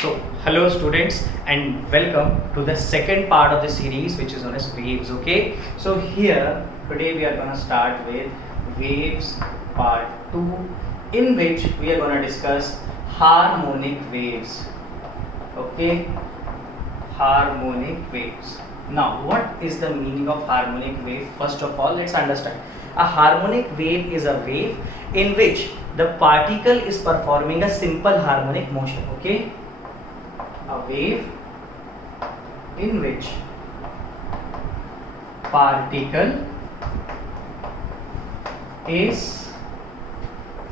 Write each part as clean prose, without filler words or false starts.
So, hello students and welcome to the second part of the series which is known as waves. Okay, so here today we are going to start with waves part 2, in which we are going to discuss harmonic waves. Okay, harmonic waves. Now, what is the meaning of harmonic wave? First of all, let's understand. A harmonic wave is a wave in which the particle is performing a simple harmonic motion. Okay, a wave in which particle is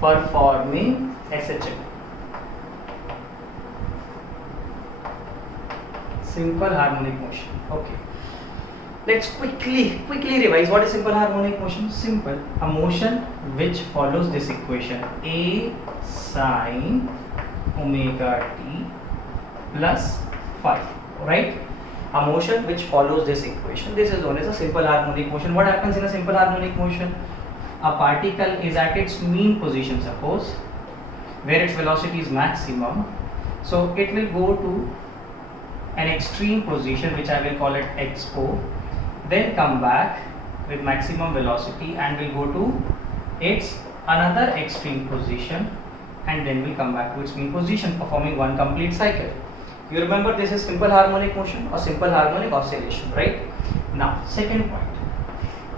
performing SHM, simple harmonic motion. Okay, let's quickly revise. What is simple harmonic motion? Simple, a motion which follows this equation: A sine omega t plus phi, right? A motion which follows this equation. This is known as a simple harmonic motion. What happens in a simple harmonic motion? A particle is at its mean position, suppose, where its velocity is maximum. So it will go to an extreme position, which I will call it expo, then come back with maximum velocity and will go to its another extreme position, and then will come back to its mean position, performing one complete cycle. You remember, this is simple harmonic motion or simple harmonic oscillation, right? Now, second point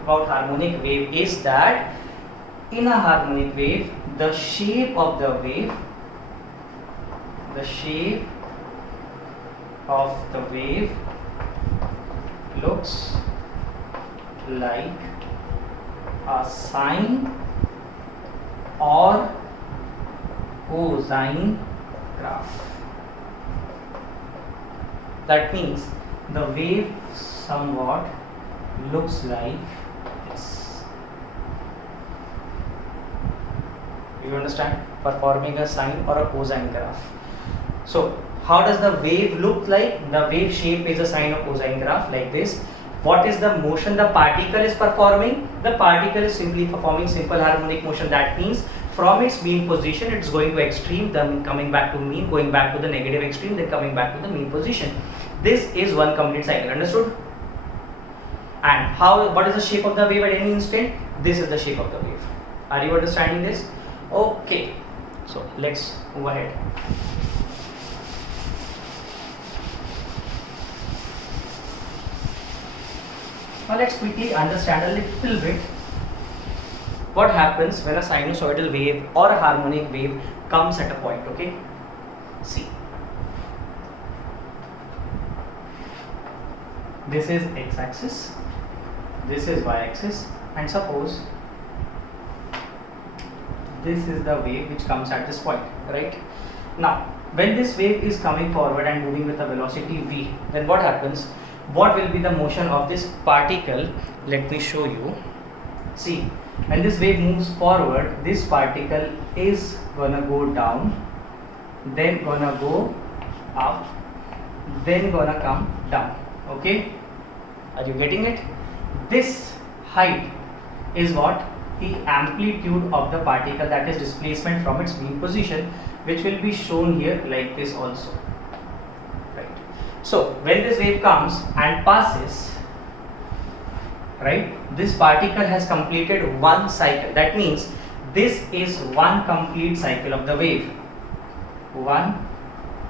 about harmonic wave is that in a harmonic wave, the shape of the wave looks like a sine or cosine graph. That means the wave somewhat looks like this. Do you understand? Performing a sine or a cosine graph. So, how does the wave look like? The wave shape is a sine or cosine graph like this. What is the motion the particle is performing? The particle is simply performing simple harmonic motion. That means from its mean position, it's going to extreme, then coming back to mean, going back to the negative extreme, then coming back to the mean position. This is one complete cycle. Understood? And what is the shape of the wave at any instant? This is the shape of the wave. Are you understanding this? Okay. So let's move ahead. Now let's quickly understand a little bit what happens when a sinusoidal wave or a harmonic wave comes at a point. Okay, see, this is x-axis, this is y-axis, and suppose this is the wave which comes at this point, right? Now, when this wave is coming forward and moving with a velocity v, then what happens? What will be the motion of this particle? Let me show you. See, when this wave moves forward, this particle is gonna go down, then gonna go up, then gonna come down. Okay, are you getting it? This height is what? The amplitude of the particle, that is displacement from its mean position, which will be shown here like this also, right? So when this wave comes and passes, right, this particle has completed one cycle. That means this is one complete cycle of the wave. One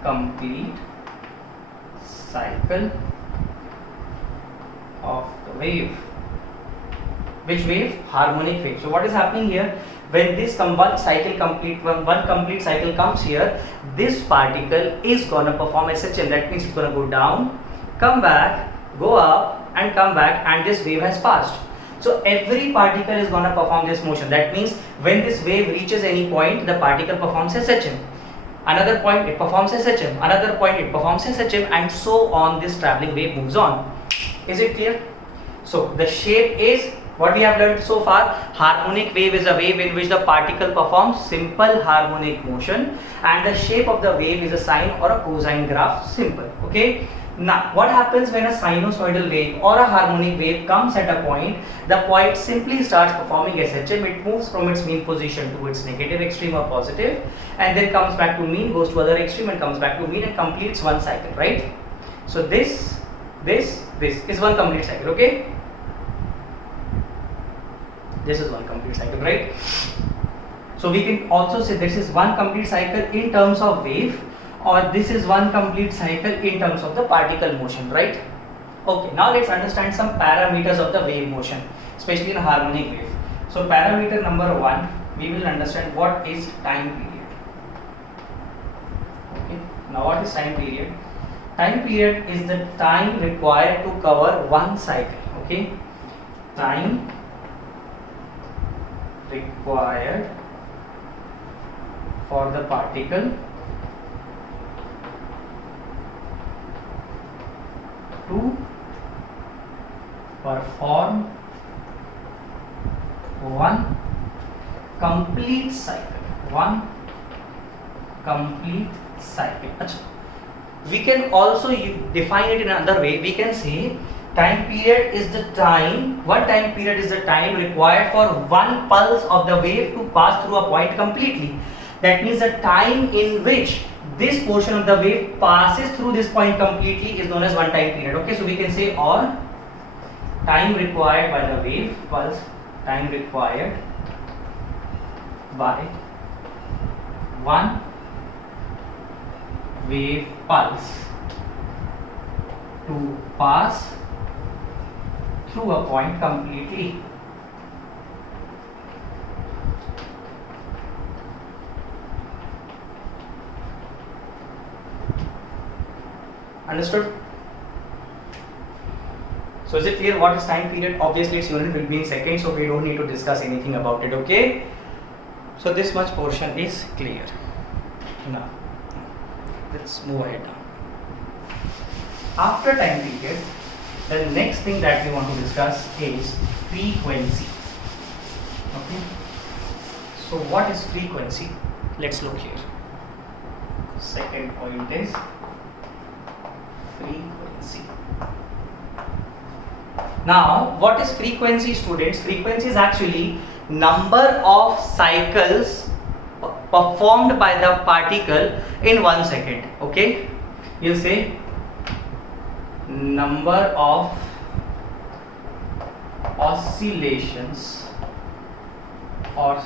complete cycle of the wave. Which wave? Harmonic wave. So what is happening here? When this one complete cycle comes here, this particle is gonna perform SHM. That means it's gonna go down, come back, go up, and come back, and this wave has passed. So every particle is gonna perform this motion. That means when this wave reaches any point, the particle performs SHM. Another point, it performs SHM. Another point, it performs SHM, and so on. This traveling wave moves on. Is it clear? So the shape is what we have learned so far. Harmonic wave is a wave in which the particle performs simple harmonic motion, and the shape of the wave is a sine or a cosine graph. Simple. Okay. Now, what happens when a sinusoidal wave or a harmonic wave comes at a point? The point simply starts performing SHM. It moves from its mean position to its negative extreme or positive, and then comes back to mean, goes to other extreme, and comes back to mean, and completes one cycle, right? So this is one complete cycle, okay? This is one complete cycle, right? So we can also say this is one complete cycle in terms of wave, or this is one complete cycle in terms of the particle motion, right? Okay, now let's understand some parameters of the wave motion, especially in a harmonic wave. So parameter number 1, we will understand what is time period. Okay, now what is time period? Time period is the time required to cover one cycle, okay? Time required for the particle to perform one complete cycle. Achha. We can also define it in another way. We can say time period is the time, what time period is the time required for one pulse of the wave to pass through a point completely. That means the time in which this portion of the wave passes through this point completely is known as one time period. Okay, so we can say, or time required by the wave pulse, time required by one wave pulse to pass through a point completely. Understood? So is it clear what is time period? Obviously its unit will be in seconds, so we don't need to discuss anything about it, okay? So this much portion is clear. Now let's move ahead now. After time period, the next thing that we want to discuss is frequency. Okay, so what is frequency? Let's look here. Second point is frequency. Now what is frequency, students? Frequency is actually number of cycles performed by the particle in 1 second. Okay, you say number of oscillations or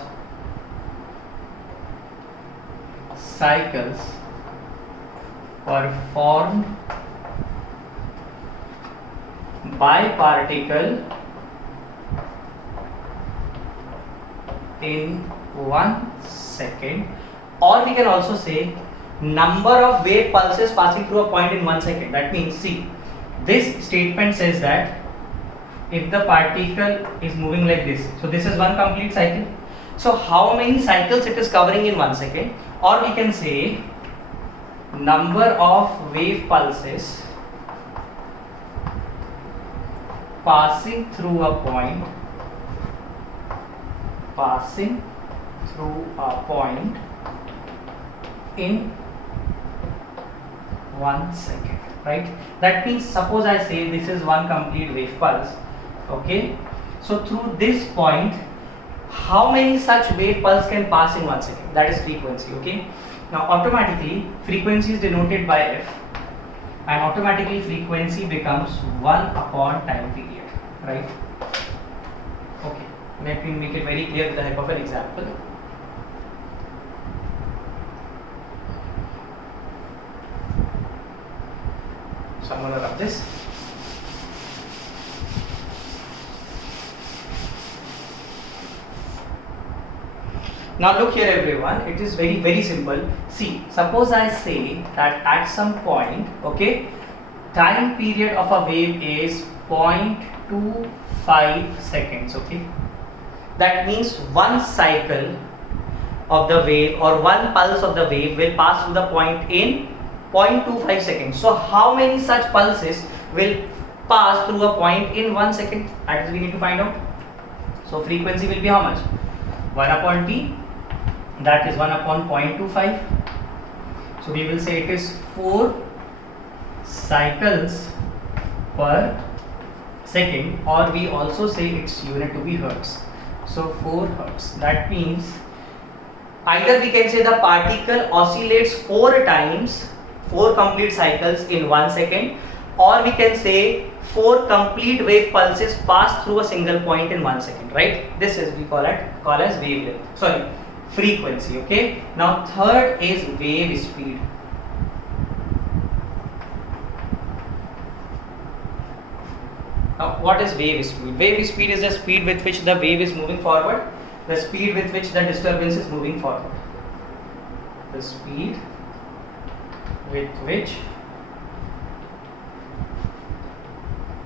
cycles performed by particle in 1 second, or we can also say number of wave pulses passing through a point in 1 second. That means, see, this statement says that if the particle is moving like this, so this is one complete cycle. So how many cycles it is covering in 1 second? Or we can say number of wave pulses passing through a point in 1 second, right? That means, suppose I say this is one complete wave pulse, okay? So through this point, how many such wave pulse can pass in 1 second? That is frequency, okay? Now automatically frequency is denoted by F, and automatically frequency becomes 1 upon time period, right? Okay, let me make it very clear with the help of an example. So I'm going to rub this. Now look here everyone, it is very simple. See, suppose I say that at some point, okay, time period of a wave is 0.25 seconds, okay? That means one cycle of the wave or one pulse of the wave will pass through the point in 0.25 seconds. So how many such pulses will pass through a point in 1 second? That is we need to find out. So frequency will be how much? 1 upon t, that is 1 upon 0.25. So we will say it is 4 cycles per second, or we also say its unit to be hertz. So 4 hertz. That means either we can say the particle oscillates 4 times, 4 complete cycles in 1 second, or we can say 4 complete wave pulses pass through a single point in 1 second, right? This is we call as wavelength. Sorry, frequency. Okay. Now third is wave speed. Now what is wave speed? Wave speed is the speed with which the wave is moving forward, the speed with which the disturbance is moving forward. The speed with which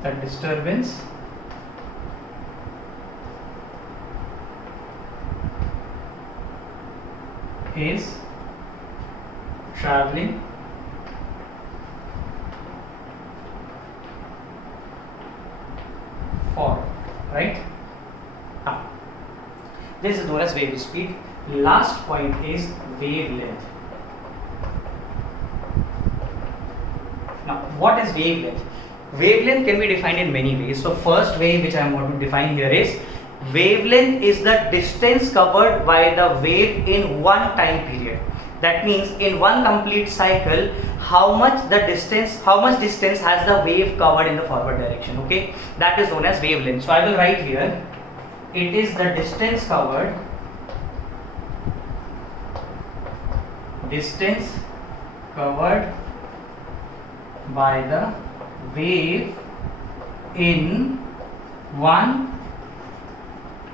the disturbance is traveling forward, right? Now, this is known as wave speed. Last point is wavelength. Now, what is wavelength? Wavelength can be defined in many ways. So, first way which I am going to define here is wavelength is the distance covered by the wave in one time period. That means in one complete cycle, how much distance has the wave covered in the forward direction. Okay, that is known as wavelength. So I will write here, it is the distance covered by the wave in one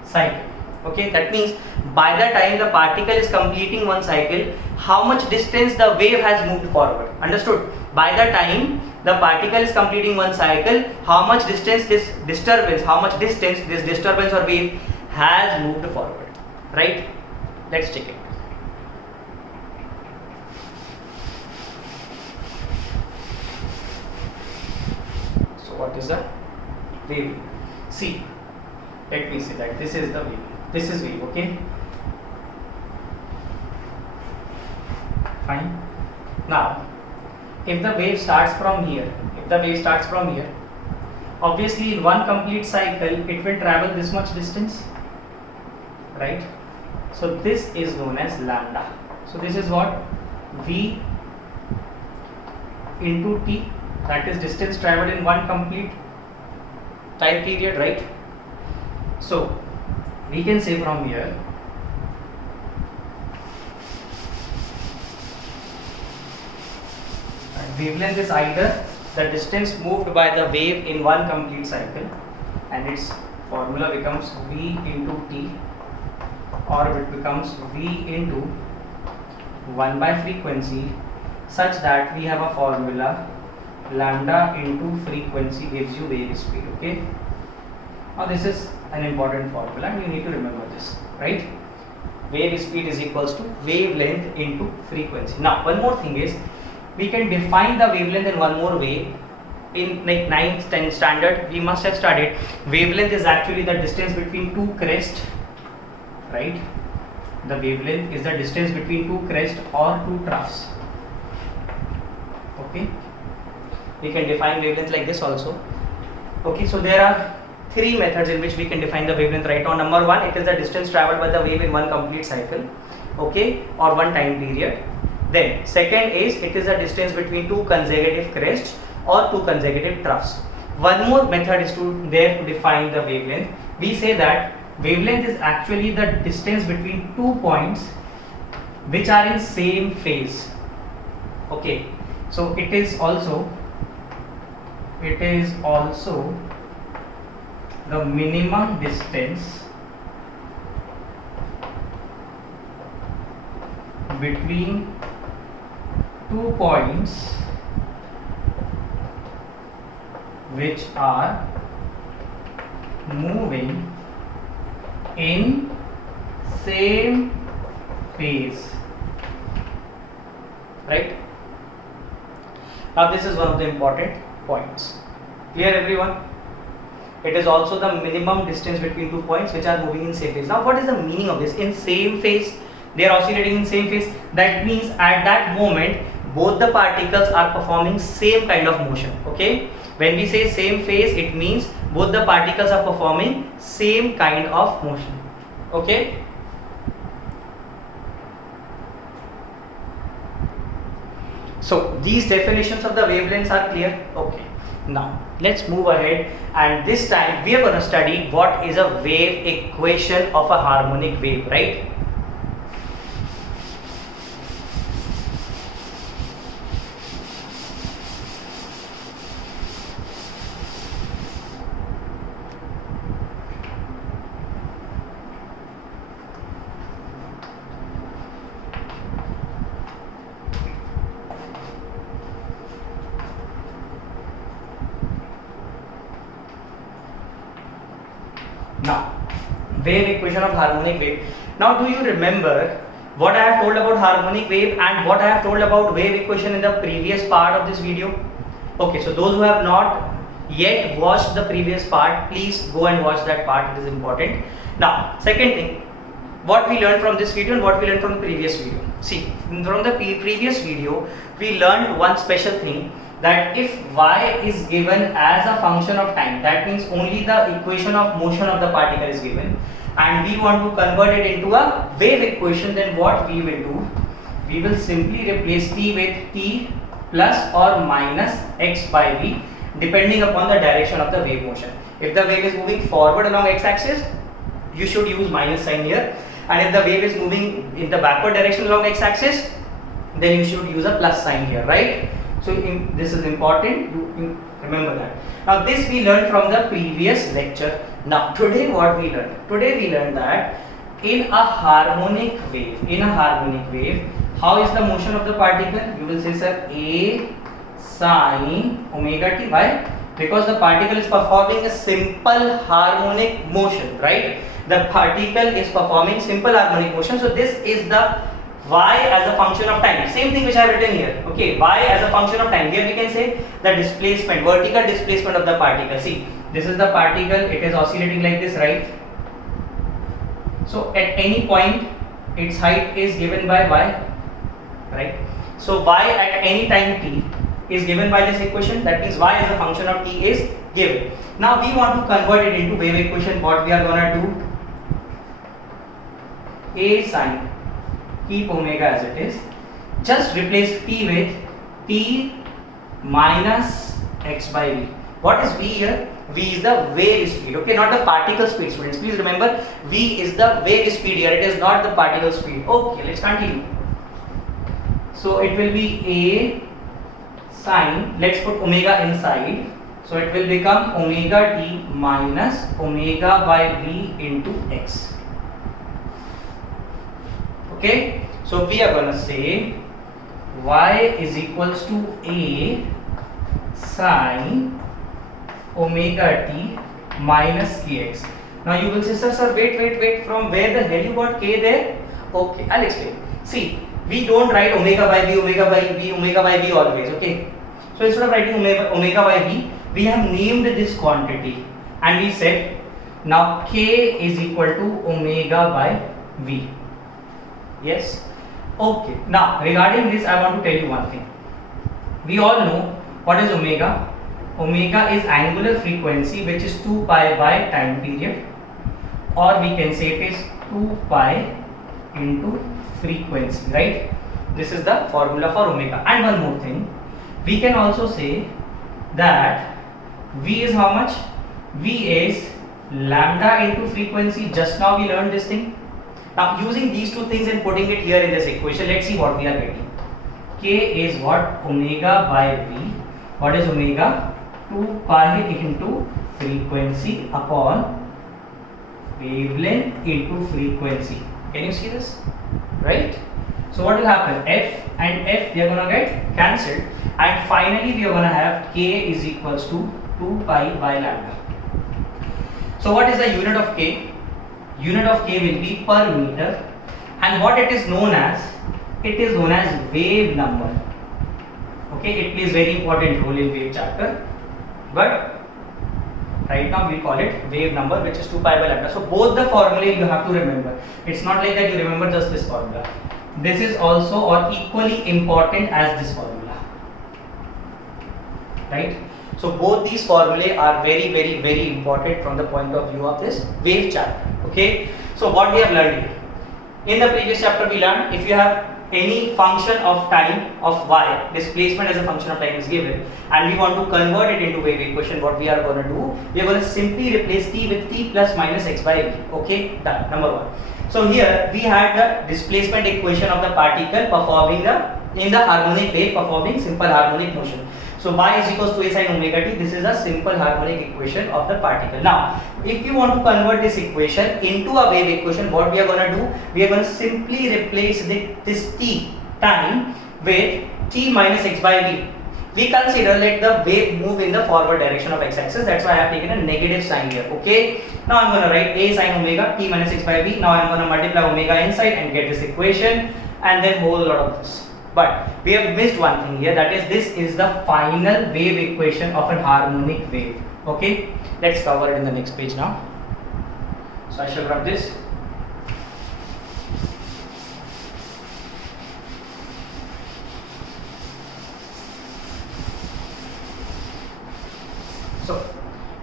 cycle. Okay, that means by the time the particle is completing one cycle, how much distance the wave has moved forward. Understood? By the time the particle is completing one cycle, how much distance this disturbance or wave has moved forward. Right? Let's check it. So what is the wave? See, let me say that this is the wave. This is wave, okay? Fine. Now, if the wave starts from here, obviously in one complete cycle, it will travel this much distance, right? So this is known as lambda. So this is what? V into T, that is distance traveled in one complete time period, right? So we can say from here, wavelength is either the distance moved by the wave in one complete cycle, and its formula becomes V into T, or it becomes V into 1 by frequency, such that we have a formula lambda into frequency gives you wave speed. Okay, now this is an important formula and you need to remember this, right? Wave speed is equals to wavelength into frequency. Now one more thing is, we can define the wavelength in one more way. In like 9th, 10th standard, we must have studied wavelength is actually the distance between two crests, right? The wavelength is the distance between two crests or two troughs. Okay, we can define wavelength like this also. Okay, so there are 3 methods in which we can define the wavelength right now. Number 1, it is the distance traveled by the wave in one complete cycle, okay, or one time period. Then second is, it is the distance between two consecutive crests or two consecutive troughs. One more method is to define the wavelength. We say that wavelength is actually the distance between 2 points which are in same phase. Okay, so it is also the minimum distance between 2 points which are moving in same phase, right? Now this is one of the important points. Clear everyone? It is also the minimum distance between 2 points which are moving in same phase. Now what is the meaning of this? In same phase, they are oscillating in same phase. That means at that moment both the particles are performing same kind of motion. Okay, when we say same phase, it means both the particles are performing same kind of motion. Okay. So these definitions of the wavelengths are clear. Okay, now let's move ahead, and this time we are going to study what is a wave equation of a harmonic wave, right? Now, wave equation of harmonic wave. Now, do you remember what I have told about harmonic wave and what I have told about wave equation in the previous part of this video? Okay, so those who have not yet watched the previous part, please go and watch that part, it is important. Now, second thing, what we learned from this video and what we learned from the previous video. See, from the previous video, we learned one special thing, that if y is given as a function of time, that means only the equation of motion of the particle is given, and we want to convert it into a wave equation, then what we will do, we will simply replace t with t plus or minus x by v depending upon the direction of the wave motion. If the wave is moving forward along x-axis, you should use minus sign here, and if the wave is moving in the backward direction along x-axis, then you should use a plus sign here, right? So this is important, you remember that. Now this we learned from the previous lecture. Now today what we learned? Today we learned that in a harmonic wave, how is the motion of the particle? You will say, sir, a sine omega t. Why? Because the particle is performing a simple harmonic motion, right? The particle is performing simple harmonic motion. So this is the y as a function of time, same thing which I have written here. Okay, y as a function of time. Here we can say the displacement, vertical displacement of the particle. See, this is the particle, it is oscillating like this, right? So at any point its height is given by y, right? So y at any time t is given by this equation, that means y as a function of t is given. Now we want to convert it into wave equation. What we are gonna do, a sine, keep omega as it is, just replace t with t minus x by v. What is v here? V is the wave speed, okay, not the particle speed, students. Please remember, v is the wave speed here, it is not the particle speed. Okay, let's continue. So it will be a sine, let's put omega inside, so it will become omega t minus omega by v into x. Okay, so we are going to say y is equals to a sine omega t minus kx. Now you will say, sir, wait, from where the hell you got k there? Okay, I'll explain. See, we don't write omega by v always, okay? So instead of writing omega by v, we have named this quantity and we said now k is equal to omega by v. Yes. Okay. Now regarding this, I want to tell you one thing. We all know what is omega. Omega is angular frequency, which is 2 pi by time period, or we can say it is 2 pi into frequency, right? This is the formula for omega. And one more thing, we can also say that v is how much? V is lambda into frequency. Just now we learned this thing. Now using these two things and putting it here in this equation, let's see what we are getting. K is what? Omega by v. What is omega? 2 pi into frequency upon wavelength into frequency. Can you see this? Right? So what will happen? F and F, they are going to get cancelled, and finally we are going to have K is equals to 2 pi by lambda. So what is the unit of K? Unit of K will be per meter, and what it is known as? It is known as wave number. Okay, it plays very important role in wave chapter, but right now we call it wave number, which is 2 pi by lambda. So both the formulae you have to remember. It's not like that you remember just this formula. this is also or equally important as this formula, right? So both these formulae are very, very, very important from the point of view of this wave chapter. Okay, so what we have learned here in the previous chapter, we learned if you have any function of time of y, displacement as a function of time is given, and we want to convert it into wave equation, what we are going to do, we are going to simply replace t with t plus minus x by v. Okay, done. Number one. So here we had the displacement equation of the particle performing in the harmonic wave, performing simple harmonic motion. So y is equals to a sin omega t. This is a simple harmonic equation of the particle. Now, if you want to convert this equation into a wave equation, what we are going to do? We are going to simply replace this t time with t minus x by v. We consider let the wave move in the forward direction of x-axis. That's why I have taken a negative sign here. Okay. Now I'm going to write a sin omega t minus x by v. Now I'm going to multiply omega inside and get this equation, and then whole lot of this. But we have missed one thing here, that is this is the final wave equation of an harmonic wave. Okay, let's cover it in the next page now. So I shall rub this. So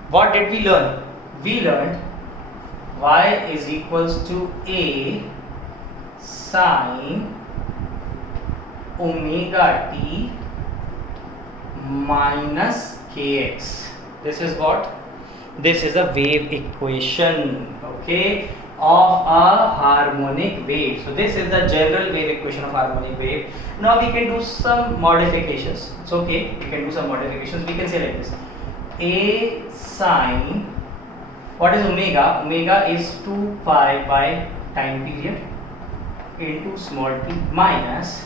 what did we learn? We learned y is equals to a sin omega t minus kx. This is what? This is a wave equation, okay, of a harmonic wave. So this is the general wave equation of harmonic wave. Now we can do some modifications. It's okay, we can do some modifications. We can say like this: a sin, what is omega? Omega is 2 pi by time period into small t minus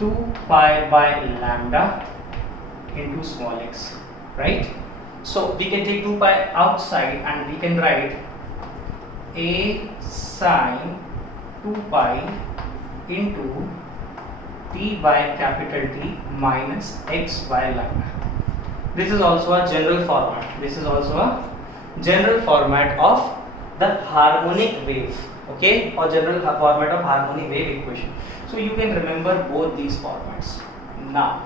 2 pi by lambda into small x, right? So we can take 2 pi outside and we can write a sin 2 pi into t by capital T minus x by lambda. This is also a general format. This is also a general format of the harmonic wave, okay, or general format of harmonic wave equation. So you can remember both these formats. Now,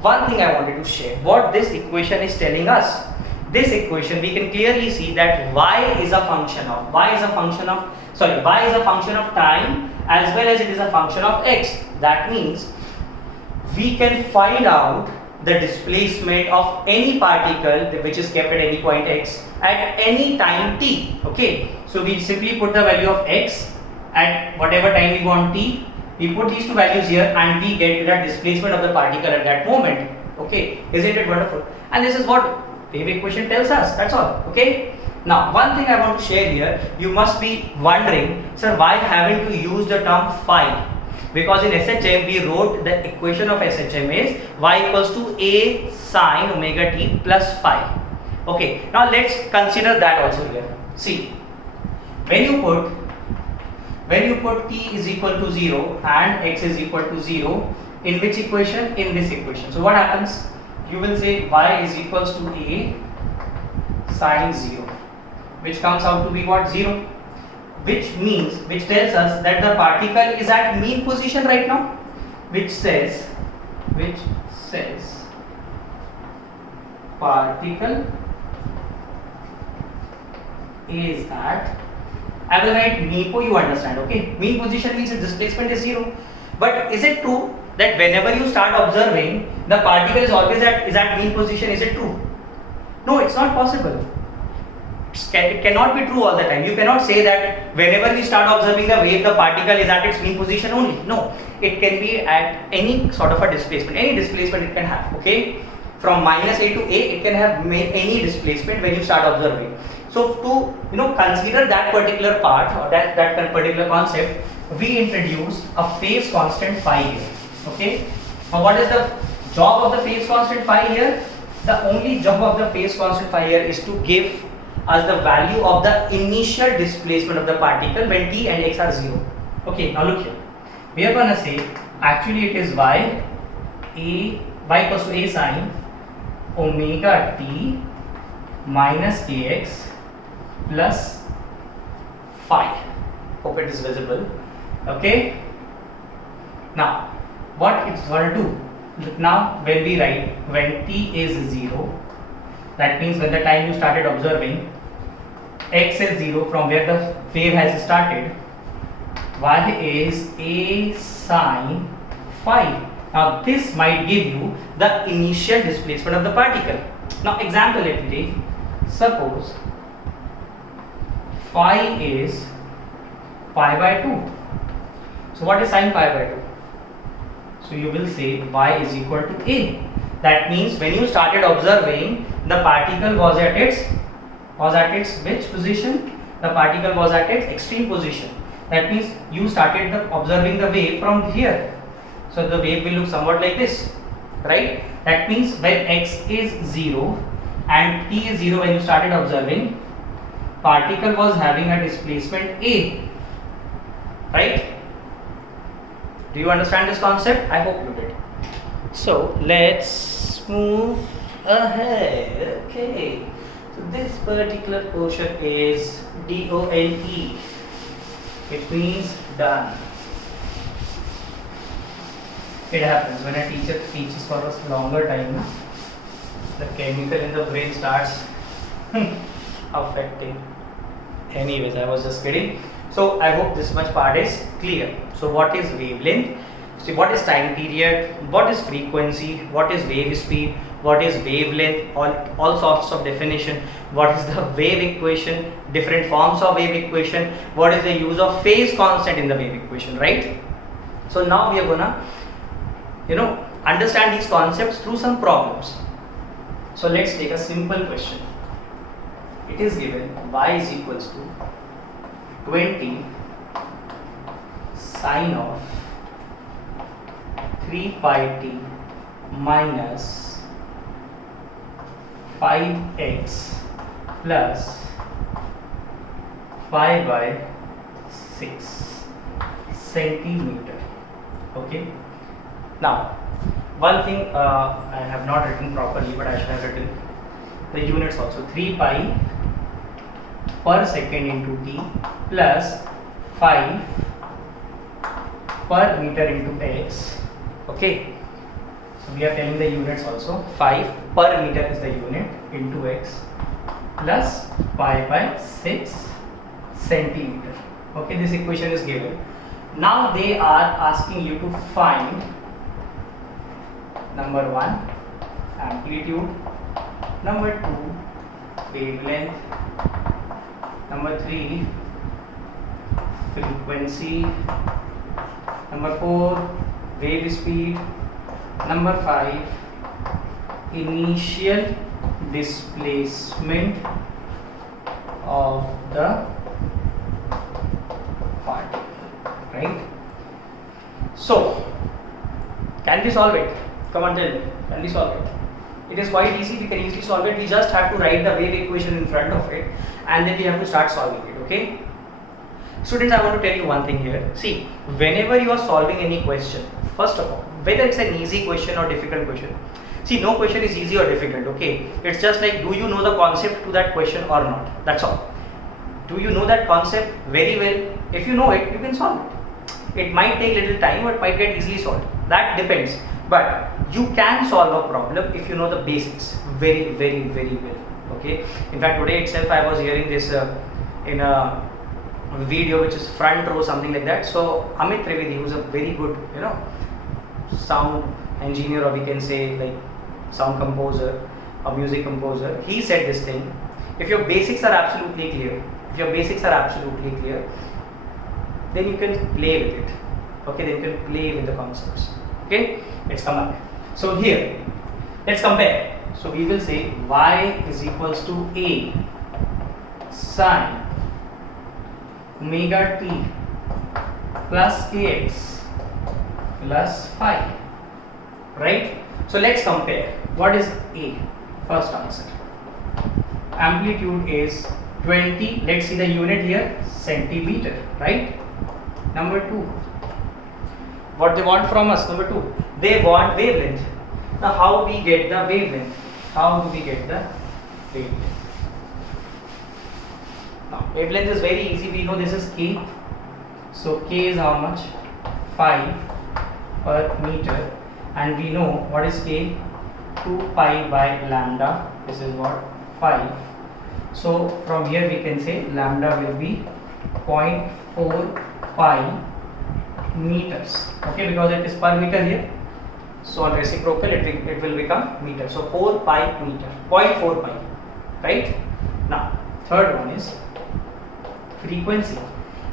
one thing I wanted to share, what this equation is telling us. This equation we can clearly see that y is a function of time as well as it is a function of x. That means we can find out the displacement of any particle which is kept at any point x at any time t. Okay, so we simply put the value of x at whatever time we want t. We put these two values here and we get the displacement of the particle at that moment. Okay, isn't it wonderful? And this is what wave equation tells us. That's all. Okay. Now, one thing I want to share here, you must be wondering, sir, why haven't you used the term phi? Because in SHM we wrote the equation of SHM is y equals to a sin omega t plus phi. Okay. Now let's consider that also here. See, when you put t is equal to 0 and x is equal to 0, in which equation? In this equation. So what happens? You will say y is equals to a sin 0, which comes out to be what? 0, which tells us that the particle is at mean position right now, which says particle is at, I will write MEPO, you understand, okay? Mean position means its displacement is 0. But is it true that whenever you start observing, the particle is always at mean position? Is it true? No, it's not possible. It cannot be true all the time. You cannot say that whenever we start observing the wave, the particle is at its mean position only. No, it can be at any sort of a displacement. Any displacement it can have, okay? From minus a to a, it can have any displacement when you start observing. So to consider that particular part or that particular concept, we introduce a phase constant phi here. Okay. Now what is the job of the phase constant phi here? The only job of the phase constant phi here is to give us the value of the initial displacement of the particle when t and x are 0. Okay. Now look here. We are gonna say actually it is y equals to a sin omega t minus kx plus phi. Hope it is visible. Okay. Now, what it's going to do? Look, now when we write when t is 0, that means when the time you started observing, x is 0 from where the wave has started, y is a sine phi. Now this might give you the initial displacement of the particle. Now example let me take. Suppose phi is pi by 2. So what is sine pi by 2? So you will say y is equal to a. That means when you started observing, the particle was at its which position? The particle was at its extreme position. That means you started observing the wave from here. So the wave will look somewhat like this, right? That means when x is 0 and t is 0, when you started observing, particle was having a displacement a, right? Do you understand this concept? I hope you did. So let's move ahead. Okay. So this particular portion is DONE. It means done. It happens when a teacher teaches for a longer time, the chemical in the brain starts affecting. Anyways, I was just kidding. So I hope this much part is clear. So what is wavelength? See, what is time period? What is frequency? What is wave speed? What is wavelength? All sorts of definition. What is the wave equation? Different forms of wave equation. What is the use of phase constant in the wave equation, right? So now we are gonna, understand these concepts through some problems. So let's take a simple question. It is given y is equals to 20 sine of 3 pi t minus 5x plus 5 by 6 centimeter. Okay. Now, one thing I have not written properly, but I should have written the units also. 3 pi per second into t plus 5 per meter into x. Okay. So we are telling the units also. 5 per meter is the unit into x plus pi by 6 centimeter. Okay, this equation is given. Now they are asking you to find number 1 amplitude, number 2 wavelength, number 3 frequency, number 4 wave speed, number 5 initial displacement of the particle, right? So can we solve it? Come on, tell me, can we solve it? It is quite easy, we can easily solve it. We just have to write the wave equation in front of it and then we have to start solving it, okay? Students, I want to tell you one thing here. See, whenever you are solving any question, first of all, whether it's an easy question or difficult question, see, no question is easy or difficult, okay? It's just like, do you know the concept to that question or not? That's all. Do you know that concept very well? If you know it, you can solve it. It might take little time or it might get easily solved. That depends. But you can solve a problem if you know the basics very, very, very well, okay? In fact, today itself I was hearing this in a video which is front row, something like that. So Amit Trivedi, who's a very good, sound engineer, or we can say like sound composer or music composer, he said this thing: if your basics are absolutely clear, then you can play with it, okay? Then you can play with the concepts, okay? Let's come back. So here, let's compare. So we will say y is equals to a sine omega t plus ax plus phi, right? So let's compare. What is a? First answer. Amplitude is 20. Let's see the unit here, centimeter, right? Number 2. What they want from us? Number 2. They want wavelength. Now how we get the wavelength? How do we get the wavelength? Now wavelength is very easy. We know this is k. So k is how much? 5 per meter, and we know what is k, 2 pi by lambda. This is what 5. So from here we can say lambda will be 0.4 pi meters. Okay, because it is per meter here. So on reciprocal it will become meter. So 4 pi meter, 0.4 pi, right? Now third one is frequency.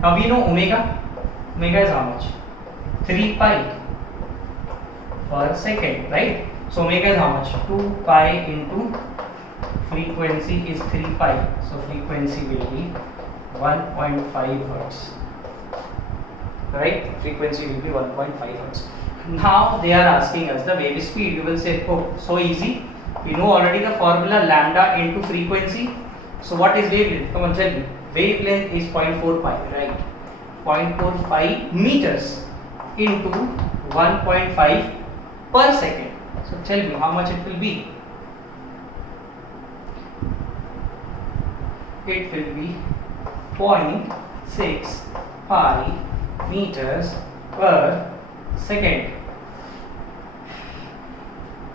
Now we know omega. Omega is how much? 3 pi per second, right? So omega is how much? 2 pi into frequency is 3 pi. So frequency will be 1.5 hertz, right? Frequency will be 1.5 hertz. Now they are asking us the wave speed. You will say, oh, so easy. We know already the formula, lambda into frequency. So what is wavelength? Come on, tell me. Wavelength is 0.4 pi, right? 0.45 meters into 1.5 per second. So tell me how much it will be. It will be 0.6 pi meters per second.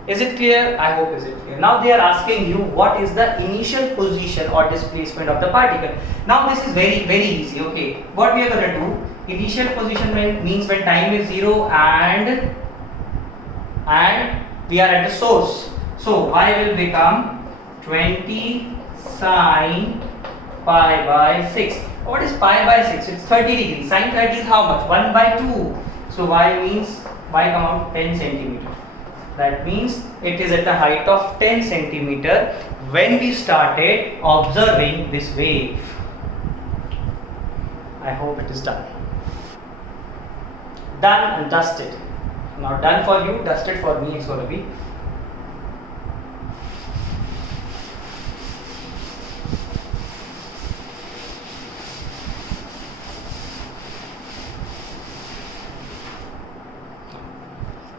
Is it clear? I hope is it clear. Now they are asking you what is the initial position or displacement of the particle. Now this is very easy. Okay, what we are going to do, initial position means when time is 0 and we are at the source. So y will become 20 sine pi by 6. What is pi by 6? It's 30 degrees. Sine 30 is how much? 1 by 2. So y means y come out 10 centimeter. That means it is at the height of 10 centimeter when we started observing this wave. I hope it is done. Done and dusted. Now done for you, dusted for me it's going to be.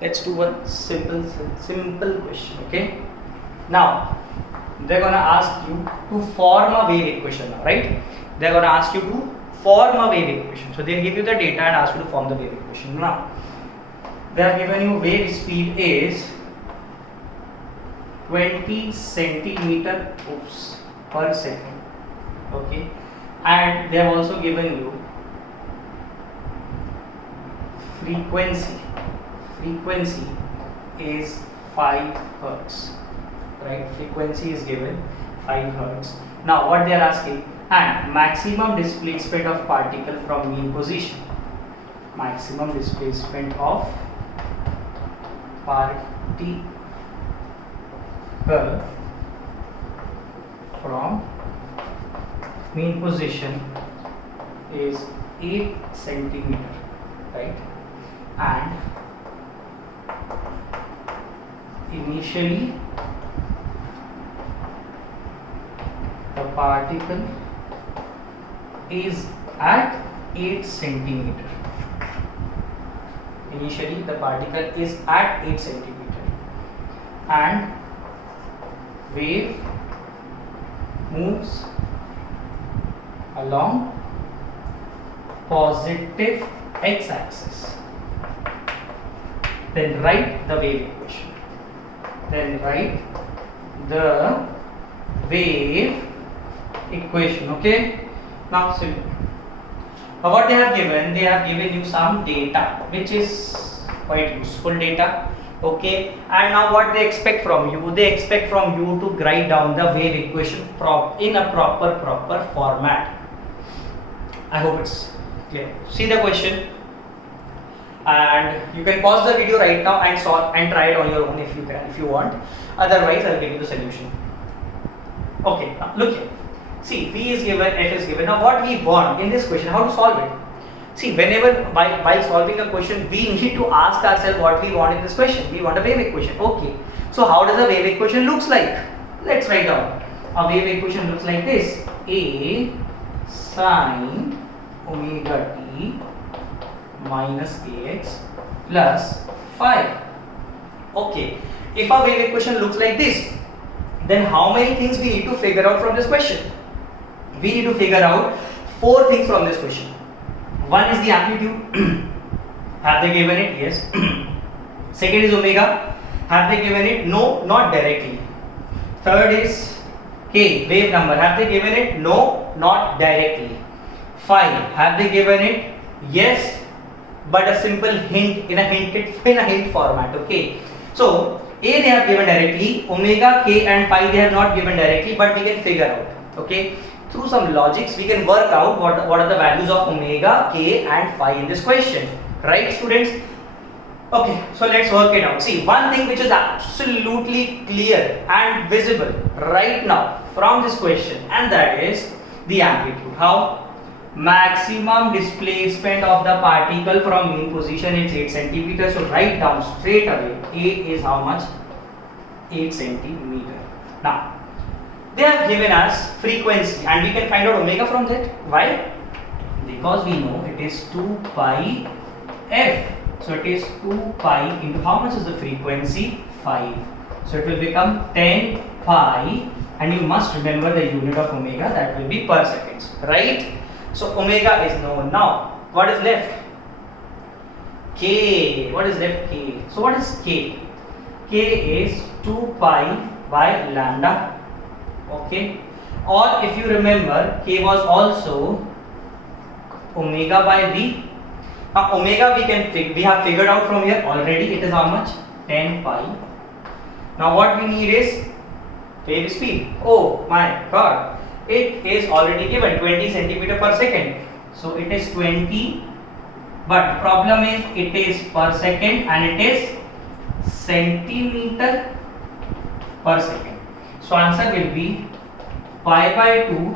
Let's do one simple question. Okay, now they're gonna ask you to form a wave equation now, right? They're gonna ask you to form a wave equation. So they'll give you the data and ask you to form the wave equation. Now they are given you wave speed is 20 centimeter per second. Okay, and they have also given you frequency is 5 hertz, right? Frequency is given 5 hertz. Now what they are asking, and maximum displacement of particle from mean position. Maximum displacement of particle from mean position is 8 centimeter, right? And initially the particle is at 8 centimeter. Initially the particle is at 8 centimeter and wave moves along positive x-axis. Then write the wave equation. Okay, now simple. Now what they have given you some data which is quite useful data. Okay, and now what they expect from you, to write down the wave equation in a proper format. I hope it's clear. See the question, and you can pause the video right now and solve and try it on your own if you want. Otherwise I'll give you the solution. Okay, now look here. See, V is given, F is given. Now what we want in this question, how to solve it? See, whenever while solving a question, we need to ask ourselves what we want in this question. We want a wave equation. Okay, so how does a wave equation looks like? Let's write down. A wave equation looks like this: A sine omega t minus kx plus phi. Okay, if a wave equation looks like this, then how many things we need to figure out from this question? We need to figure out 4 things from this question. One is the amplitude. Have they given it? Yes. Second is omega. Have they given it? No, not directly. Third is k, wave number. Have they given it? No, not directly. Phi, have they given it? Yes, but a simple hint in a hint format. Okay. So a they have given directly, omega, k and phi they have not given directly, but we can figure out. Okay. Through some logics we can work out what are the values of omega, k and phi in this question. Right, students? Okay, so let's work it out. See, one thing which is absolutely clear and visible right now from this question, and that is the amplitude. How? Maximum displacement of the particle from mean position is 8 centimeters. So write down straight away, 8 is how much? 8 centimeter. Now, they have given us frequency and we can find out omega from that. Why? Because we know it is 2 pi f. So it is 2 pi into how much is the frequency? 5. So it will become 10 pi, and you must remember the unit of omega, that will be per seconds, right? So omega is known. Now what is left? K. What is left? K. So what is K? K is 2 pi by lambda. Okay. Or if you remember, K was also omega by V. Now omega we have figured out from here already. It is how much? 10 pi. Now what we need is wave speed. Oh my god, it is already given 20 centimeter per second. So it is 20, but problem is it is per second and it is centimeter per second. So answer will be pi by 2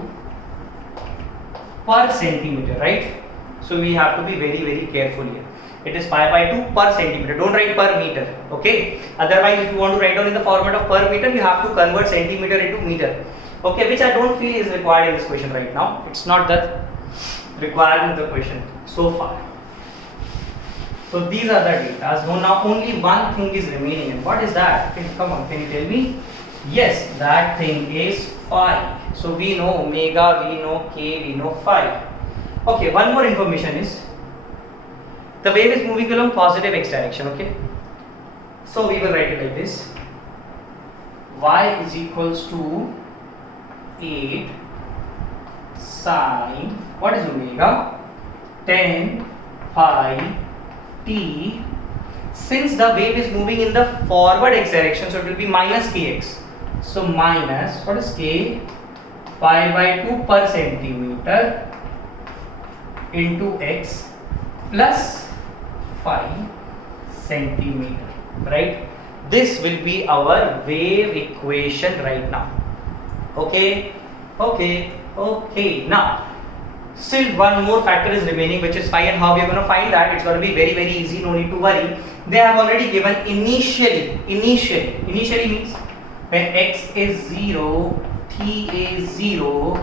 per centimeter, right? So we have to be very careful here. It is pi by 2 per centimeter. Don't write per meter. Okay. Otherwise, if you want to write down in the format of per meter, you have to convert centimeter into meter. Okay, which I don't feel is required in this question right now. It's not the requirement of the question so far. So these are the data. So now only one thing is remaining. And what is that? Come on, can you tell me? Yes, that thing is phi. So we know omega, we know k, we know phi. Okay, one more information is the wave is moving along positive x direction. Okay, so we will write it like this: y is equals to 8 sine, what is omega, 10 pi t. Since the wave is moving in the forward x direction, so it will be minus kx. So minus, what is k, pi by 2 per centimeter into x plus 5 centimeter, right? This will be our wave equation right now. Okay. Now still one more factor is remaining, which is phi, and how we are going to find that? It's going to be very easy, no need to worry. They have already given initially means when x is 0, t is 0,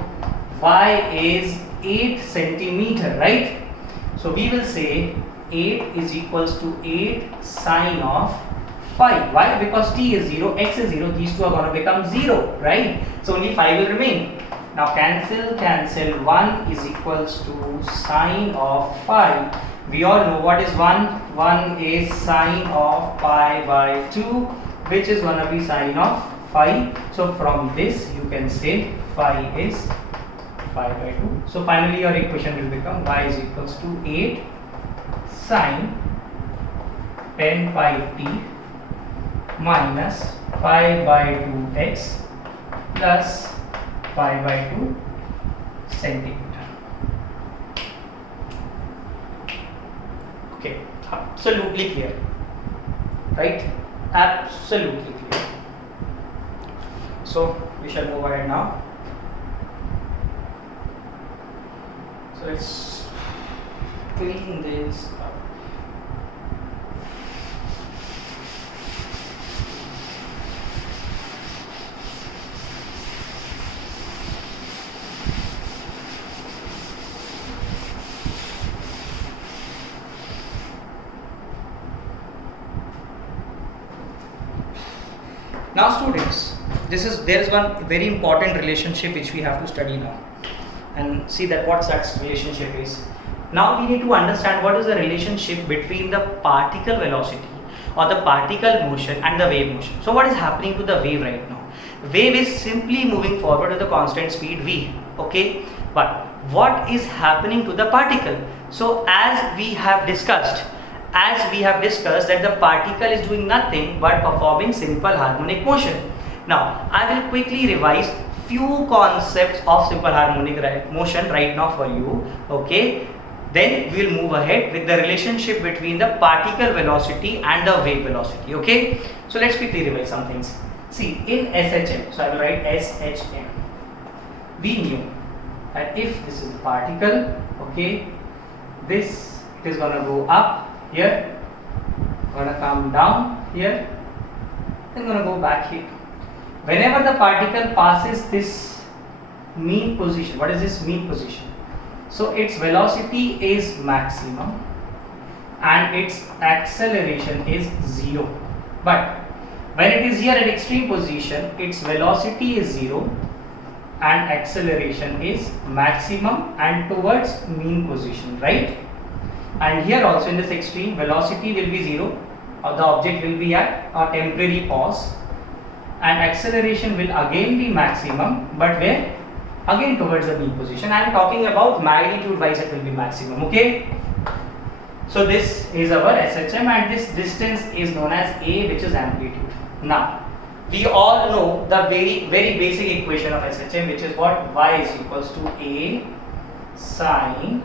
y is 8 centimeter, right? So we will say 8 is equals to 8 sine of phi. Why? Because t is 0, x is 0, these two are going to become 0, right? So only phi will remain. Now cancel, 1 is equals to sine of phi. We all know what is 1. 1 is sine of pi by 2, which is going to be sine of phi. So from this you can say phi is pi by 2. So finally your equation will become y is equals to 8 sine 10 pi t minus pi by 2x plus pi by 2 centimeter. Okay, absolutely clear, right? Absolutely clear. So we shall move ahead now. So let's clean this up. Now students, there is one very important relationship which we have to study now, and see that what that relationship is. Now we need to understand what is the relationship between the particle velocity or the particle motion and the wave motion. So what is happening to the wave right now? Wave is simply moving forward with a constant speed v, okay? But what is happening to the particle? So as we have discussed that the particle is doing nothing but performing simple harmonic motion. Now I will quickly revise few concepts of simple harmonic motion right now for you, okay? Then we will move ahead with the relationship between the particle velocity and the wave velocity, okay? So let's quickly revise some things. See, in SHM, so I will write SHM, we knew that if this is the particle, okay, this it is gonna go up here, gonna come down here, then gonna go back here. Whenever the particle passes this mean position, what is this mean position? So its velocity is maximum and its acceleration is 0. But when it is here at extreme position, its velocity is 0 and acceleration is maximum and towards mean position, right? And here also in this extreme, velocity will be 0, or the object will be at a temporary pause, and acceleration will again be maximum, but where? Again towards the mean position. I am talking about magnitude wise it will be maximum, okay? So this is our SHM and this distance is known as A, which is amplitude. Now we all know the very basic equation of SHM, which is what? Y is equals to A sine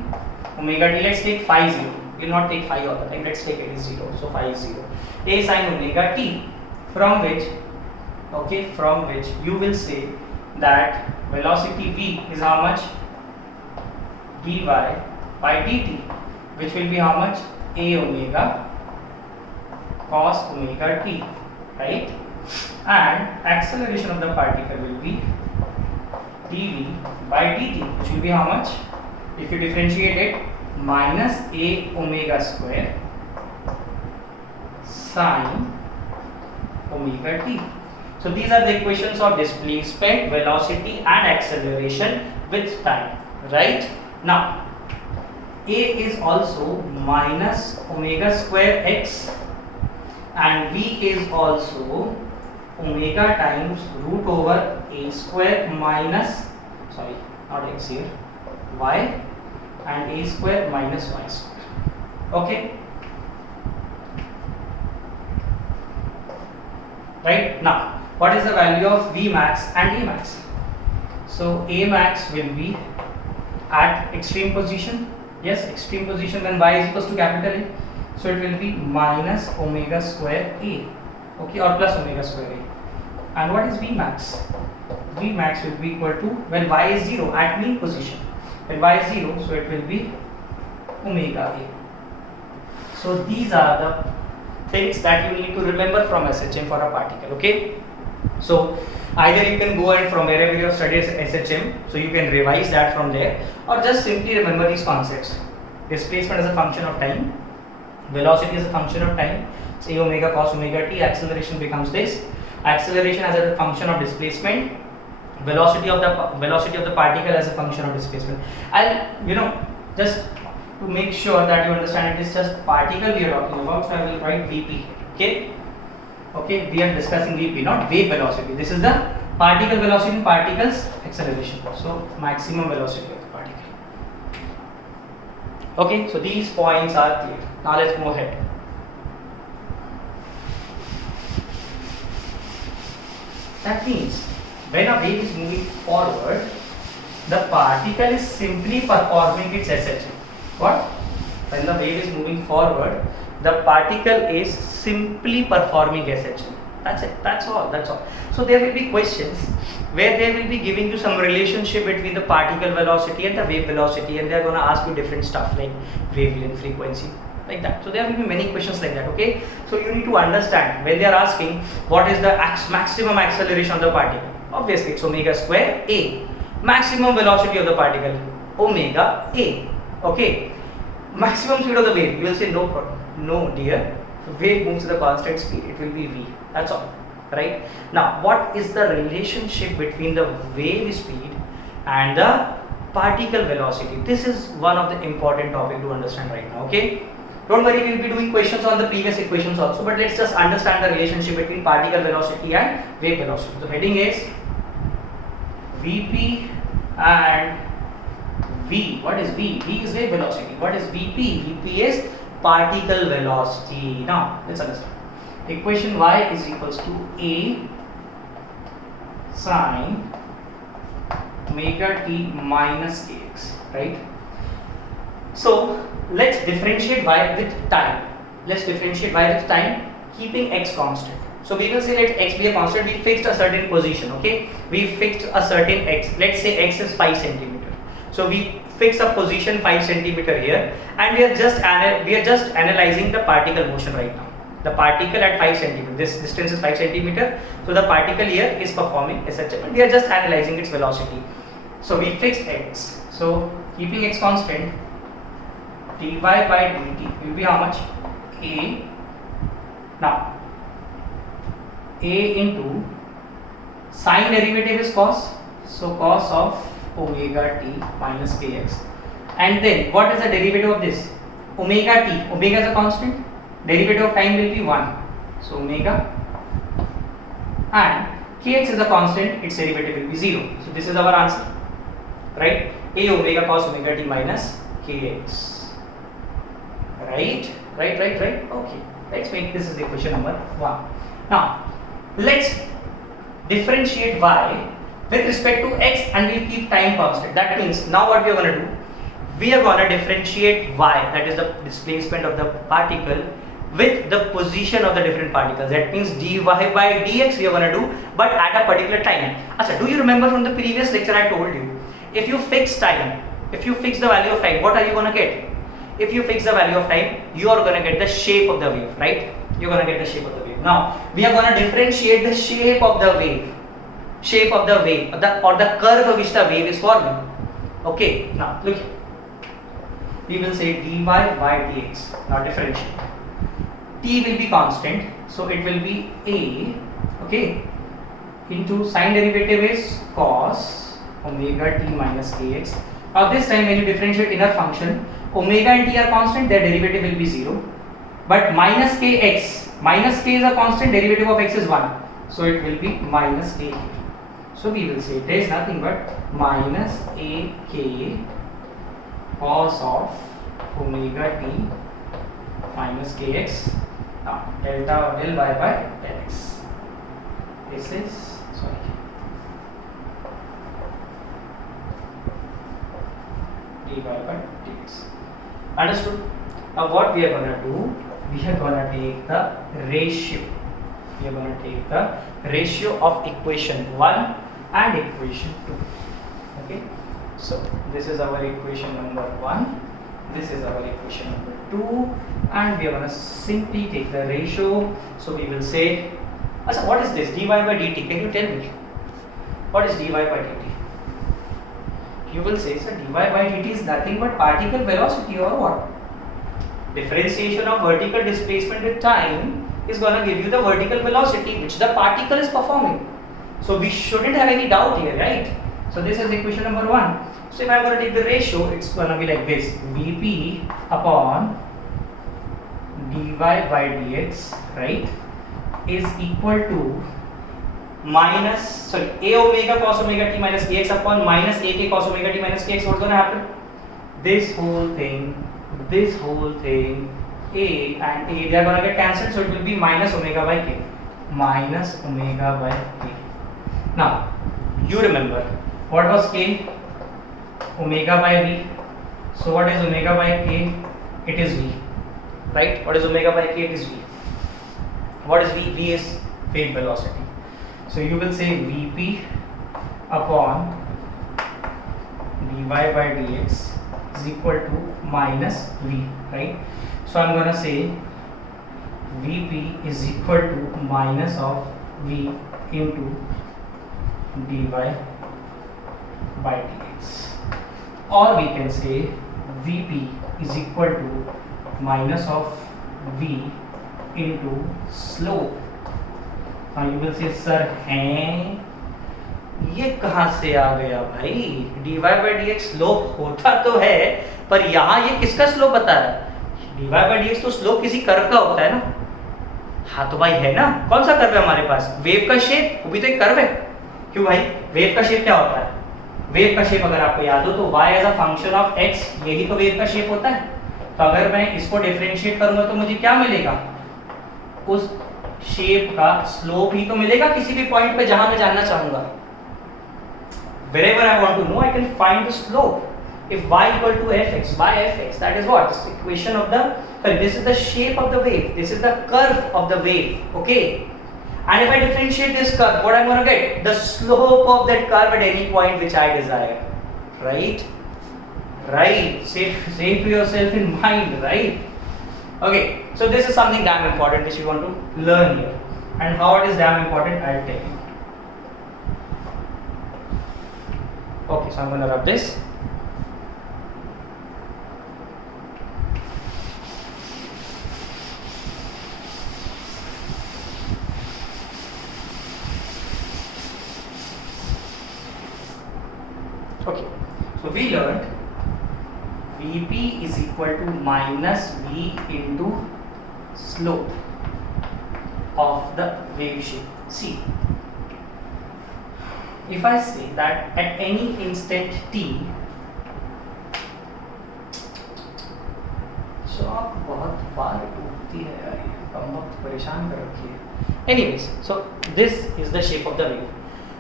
omega t. Let's take phi 0. We will not take phi all the time. Let's take it is 0. So phi is 0. A sine omega t, from which, okay, from which you will say that velocity v is how much? dy by dt, which will be how much? A omega cos omega t, right? And acceleration of the particle will be dv by dt, which will be how much? If you differentiate it, minus a omega square sine omega t. So these are the equations of displacement, velocity and acceleration with time, right? Now a is also minus omega square x and v is also omega times root over a square minus, sorry, not x here, y, and a square minus y square, okay? Right? Now what is the value of V max and A max? So A max will be at extreme position, yes, extreme position, when y is equals to capital A. So it will be minus omega square A, okay, or plus omega square A. And what is V max? V max will be equal to, when y is 0 at mean position, when y is 0, so it will be omega A. So these are the things that you need to remember from SHM for a particle, okay? So either you can go and from wherever you have studied SHM, so you can revise that from there, or just simply remember these concepts. Displacement is a function of time, velocity is a function of time, so a omega cos omega t, acceleration becomes this, acceleration as a function of displacement, velocity of the particle as a function of displacement. And just to make sure that you understand, it is just particle we are talking about, so I will write Vp, okay? Okay, we are discussing Vp, not wave velocity. This is the particle velocity, particles acceleration, so maximum velocity of the particle. Okay, so these points are clear. Now let's move ahead. That means when a wave is moving forward, the particle is simply performing its SHM. What? When the wave is moving forward, the particle is simply performing SHM. That's it. That's all. So there will be questions where they will be giving you some relationship between the particle velocity and the wave velocity, and they are going to ask you different stuff like wavelength, frequency, like that. So there will be many questions like that, okay? So you need to understand when they are asking what is the maximum acceleration of the particle. Obviously it's omega square A. Maximum velocity of the particle, omega A. Okay, maximum speed of the wave, you will say no problem. No dear, the wave moves at a constant speed, it will be v. That's all, right? Now what is the relationship between the wave speed and the particle velocity? This is one of the important topic to understand right now, okay? Don't worry, we will be doing questions on the previous equations also, but let's just understand the relationship between particle velocity and wave velocity. So heading is Vp and V. What is V? V is wave velocity. What is Vp? Vp is particle velocity. Now let's understand. Equation y is equals to a sine omega t minus kx, right? So let's differentiate y with time. Let's differentiate y with time, keeping x constant. So we will say let x be a constant. We fixed a certain position, okay? We fixed a certain x. Let's say x is 5 centimeter. So we fix a position 5 centimeter here, and we are just analyzing the particle motion right now. The particle at 5 centimeter. This distance is 5 centimeter. So the particle here is performing such a. We are just analyzing its velocity. So we fixed x. So keeping x constant, dy by dt will be how much? A. Now a into sine derivative is cos. So cos of omega t minus kx. And then what is the derivative of this? Omega t. Omega is a constant. Derivative of time will be 1. So omega, and kx is a constant, its derivative will be 0. So this is our answer, right? A omega cos omega t minus kx. Right? Okay. Let's make this is the equation number 1. Now let's differentiate y with respect to x, and we'll keep time constant. That means now what we are going to do, we are going to differentiate y, that is the displacement of the particle, with the position of the different particles. That means dy by dx we are going to do, but at a particular time. Achha, do you remember from the previous lecture I told you, if you fix time, if you fix the value of time, what are you going to get? If you fix the value of time, you are going to get the shape of the wave, right? You're going to get the shape of the wave. Now we are going to differentiate the shape of the wave, or the curve which the wave is forming. Okay, now look here. We will say dy by dx. Now differentiate. T will be constant, so it will be a, okay, into sine derivative is cos omega t minus kx. Now this time when you differentiate inner function, omega and t are constant, their derivative will be 0. But minus kx, minus k is a constant, derivative of x is 1. So it will be minus a. So we will say there is nothing but minus ak cos of omega t minus kx. Now delta del y by del x. This is dy by dx. Understood? Now what we are going to do, we are going to take the ratio. We are going to take the ratio of equation 1 and equation 2. Okay. So this is our equation number 1. This is our equation number 2, and we are going to simply take the ratio. So we will say, Achha, what is this dy by dt? Can you tell me what is dy by dt? You will say, sir, dy by dt is nothing but particle velocity, or what? Differentiation of vertical displacement with time is going to give you the vertical velocity which the particle is performing. So we shouldn't have any doubt here, right? So this is equation number 1. So if I am going to take the ratio, it's going to be like this: Vp upon dy by dx, right, is equal to a omega cos omega t minus kx upon minus ak cos omega t minus kx. What's going to happen? This whole thing, a and a, they are going to get cancelled, so it will be minus omega by k. Now you remember what was k? Omega by v. So what is omega by k? It is v, right? What is omega by k? It is v. What is v? V is wave velocity. So you will say Vp upon dy by dx is equal to minus v, right? So I'm going to say Vp is equal to minus of v into dy by dx, or we can say Vp is equal to minus of v into slope. Now you will say, sir, हैं ये कहाँ से आ गया भाई? dy by dx slope होता तो है, पर यहाँ ये किसका स्लोप बता रहा है? dy by dx तो स्लोप किसी कर्व का होता है ना। हाँ तो भाई है ना, कौन सा कर्व है हमारे पास? वेव का शेप, वो भी तो एक कर्व है। क्यों भाई? वेव का शेप क्या होता है? वेव का शेप अगर आपको याद हो तो y as a function of x, यही तो वेव का शेप होता है। तो अगर मैं इसको डिफरेंशिएट करूंगा तो मुझे क्या मिलेगा? उस शेप का स्लोप ही तो मिलेगा किसी भी पॉइंट पे जहां मैं जानना चाहूंगा। Wherever I want to know, I can find the slope. If y equal to fx by fx, that is what? This equation of the, sorry, this is the shape of the wave. This is the curve of the wave. Okay. And if I differentiate this curve, what I'm going to get? The slope of that curve at any point which I desire. Right? Right. Say to yourself in mind, right? Okay. So this is something damn important which you want to learn here. And how it is damn important, I'll tell you. Okay, so I'm going to rub this. Okay, so we learned Vp is equal to minus V into slope of the wave shape. See, if I say that at any instant t, चौक बहुत बार टूटती है यार, ये कम वक्त परेशान कर रखी है. Anyways, so this is the shape of the wave.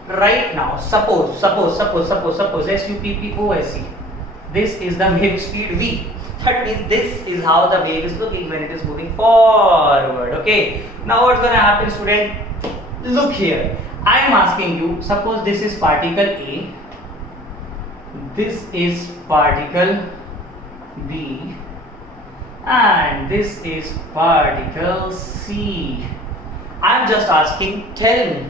Right now, suppose SUPPOSE, this is the wave speed v. That means this is how the wave is looking when it is moving forward. Okay. Now what's going to happen, student? Look here. I am asking you. Suppose this is particle A. This is particle B. And this is particle C. I am just asking. Tell me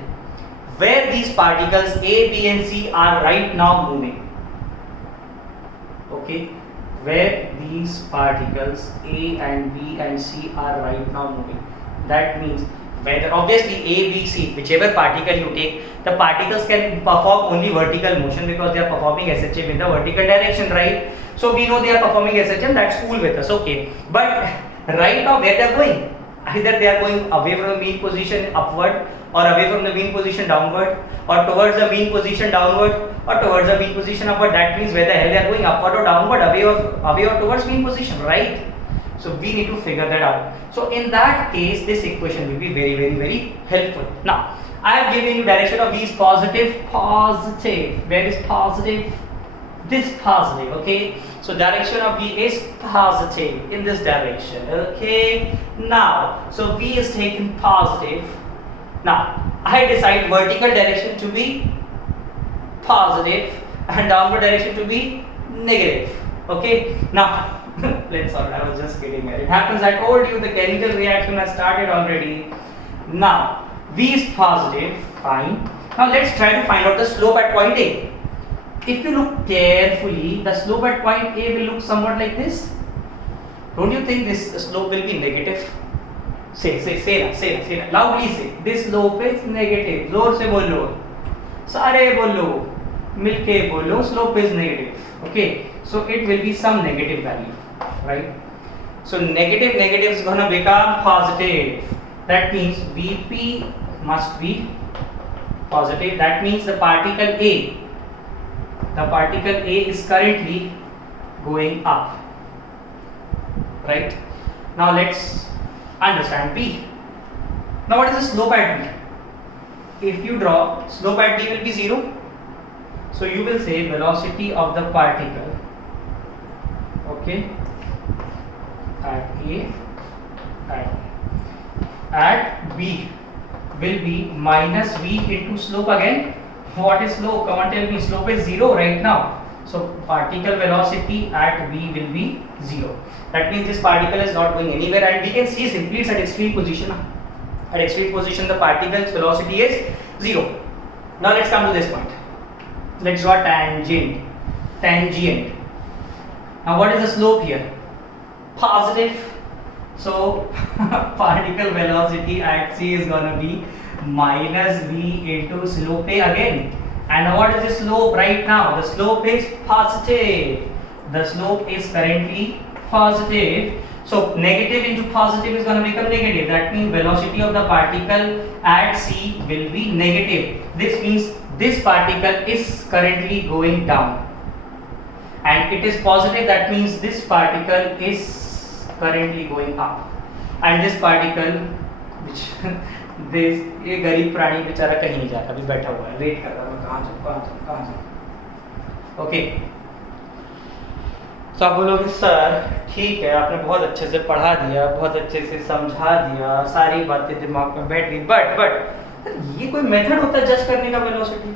where these particles A, B and C are right now moving. Okay, where these particles A and B and C are right now moving. That means whether obviously A, B, C, whichever particle you take, the particles can perform only vertical motion because they are performing SHM in the vertical direction, right? So we know they are performing SHM, that's cool with us, okay. But right now where they are going? Either they are going away from the mean position upward, or away from the mean position downward, or towards the mean position downward, or towards the mean position upward. That means where the hell they are going, upward or downward, away or towards mean position, right? So we need to figure that out. So in that case, this equation will be very helpful. Now I have given you direction of V is positive. Where is positive? This positive, okay. So direction of V is positive in this direction, okay. Now, so V is taken positive. Now, I decide vertical direction to be positive and downward direction to be negative, okay. Now, let's solve it. I was just kidding here. It happens, I told you the chemical reaction has started already. Now, V is positive, fine. Now, let's try to find out the slope at point A. If you look carefully, the slope at point A will look somewhat like this. Don't you think this slope will be negative? Say, loudly say. This slope is negative. जोर से बोलो. सारे बोलो. मिलके बोलो. Slope is negative. Okay. So it will be some negative value, right? So negative is gonna become positive. That means Vp must be positive. That means the particle A. The particle A is currently going up, right? Now let's understand B. Now what is the slope at B? If you draw, slope at B will be 0. So you will say velocity of the particle, okay, at A, at B will be minus V into slope again. What is slope? Come on, tell me. Slope is 0 right now. So particle velocity at V will be 0. That means this particle is not going anywhere, and we can see simply it's at extreme position. At extreme position, the particle's velocity is 0. Now let's come to this point. Let's draw tangent. Now what is the slope here? Positive. So particle velocity at C is gonna be minus V into slope A again. And what is the slope right now? The slope is positive. The slope is currently positive. So negative into positive is going to become negative. That means velocity of the particle at c will be negative. This means this particle is currently going down, and it is positive. That means this particle is currently going up, and this particle which this ये गरीब प्राणी बेचारा कहीं नहीं जा रहा, अभी बैठा हुआ है, वेट कर रहा है कहाँ जाऊँ। ओके, तो आप बोलोगे सर ठीक है, आपने बहुत अच्छे से पढ़ा दिया, बहुत अच्छे से समझा दिया, सारी बातें दिमाग में बैठ गई, बट ये कोई मेथड होता है जज करने का velocity?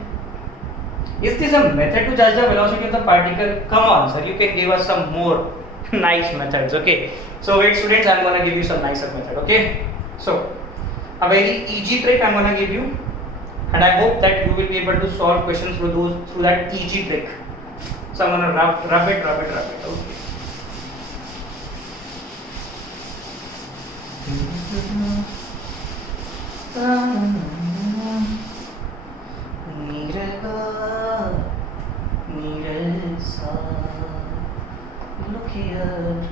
Is this a method to judge the velocity of the particle? Come on sir, you can give us some more nice methods. Okay, so wait students, I'm gonna give you some nicer method. Okay, so a very easy trick I'm gonna give you, and I hope that you will be able to solve questions through that easy trick. So I'm gonna rub it. Okay. Look here.